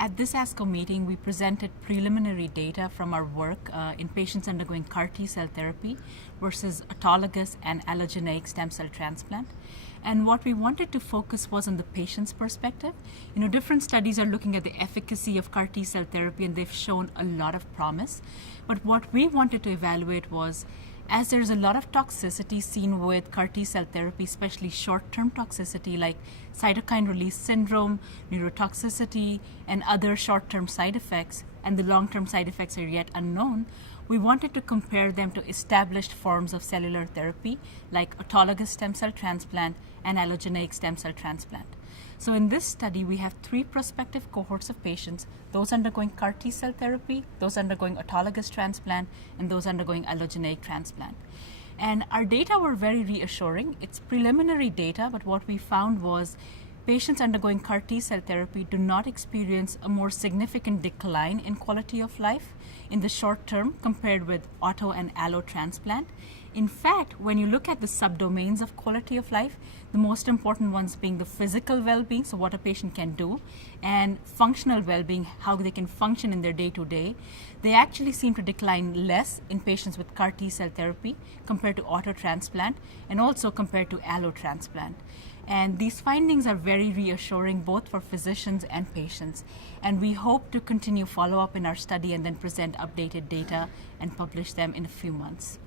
At this ASCO meeting, we presented preliminary data from our work in patients undergoing CAR T-cell therapy versus autologous and allogeneic stem cell transplant. And what we wanted to focus was on the patient's perspective. You know, different studies are looking at the efficacy of CAR T-cell therapy, and they've shown a lot of promise. But what we wanted to evaluate was, as there's a lot of toxicity seen with CAR T-cell therapy, especially short-term toxicity like cytokine release syndrome, neurotoxicity, and other short-term side effects, and the long-term side effects are yet unknown, we wanted to compare them to established forms of cellular therapy like autologous stem cell transplant and allogeneic stem cell transplant. So in this study, we have 3 prospective cohorts of patients, those undergoing CAR T-cell therapy, those undergoing autologous transplant, and those undergoing allogeneic transplant. And our data were very reassuring. It's preliminary data, but what we found was patients undergoing CAR T-cell therapy do not experience a more significant decline in quality of life in the short term compared with auto and allo transplant. In fact, when you look at the subdomains of quality of life, the most important ones being the physical well-being, so what a patient can do, and functional well-being, how they can function in their day-to-day, they actually seem to decline less in patients with CAR T-cell therapy compared to auto transplant and also compared to allo transplant. And these findings are very reassuring both for physicians and patients. And we hope to continue follow-up in our study and then present updated data and publish them in a few months.